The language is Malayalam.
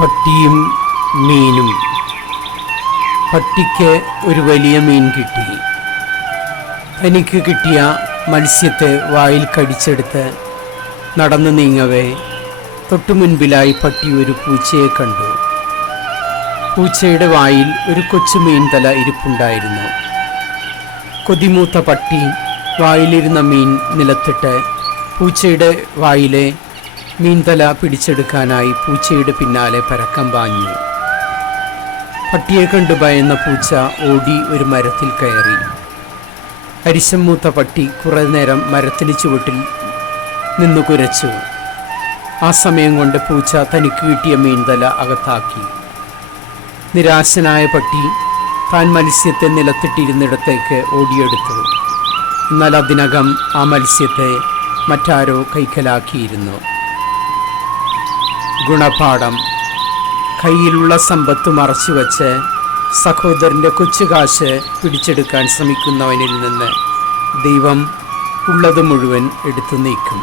പട്ടിയും മീനും. പട്ടിക്ക് ഒരു വലിയ മീൻ കിട്ടി. തനിക്ക് കിട്ടിയ മത്സ്യത്തെ വായിൽ കടിച്ചെടുത്ത് നടന്നു നീങ്ങവേ. തൊട്ടു മുൻപിലായി പട്ടി ഒരു പൂച്ചയെ കണ്ടു. പൂച്ചയുടെ വായിൽ ഒരു കൊച്ചു മീൻ തല ഇരിപ്പുണ്ടായിരുന്നു. കൊതിമൂത്ത പട്ടി വായിലിരുന്ന മീൻ നിലത്തിട്ട് പൂച്ചയുടെ വായിലെ മീൻതല പിടിച്ചെടുക്കാനായി പൂച്ചയുടെ പിന്നാലെ പരക്കം പാഞ്ഞു. പട്ടിയെ കണ്ടു ഭയന്ന പൂച്ച ഓടി ഒരു മരത്തിൽ കയറി. അരിശം മൂത്ത പട്ടി കുറേ നേരം മരത്തിന് ചുവട്ടിൽ നിന്നു കുരച്ചു. ആ സമയം കൊണ്ട് പൂച്ച തനിക്ക് കിട്ടിയ മീൻതല അകത്താക്കി. നിരാശനായ പട്ടി താൻ മത്സ്യത്തെ നിലത്തിട്ടിരുന്നിടത്തേക്ക് ഓടിയെടുത്തു. എന്നാൽ അതിനകം ആ മത്സ്യത്തെ മറ്റാരോ കൈക്കലാക്കിയിരുന്നു. ഗുണപാഠം. കയ്യിലുള്ള സമ്പത്ത് മറച്ചുവെച്ച് സഹോദരന്റെ കൊച്ചുകാശ് പിടിച്ചെടുക്കാൻ ശ്രമിക്കുന്നവനിൽ നിന്ന് ദൈവം ഉള്ളത് മുഴുവൻ എടുത്തു നീക്കും.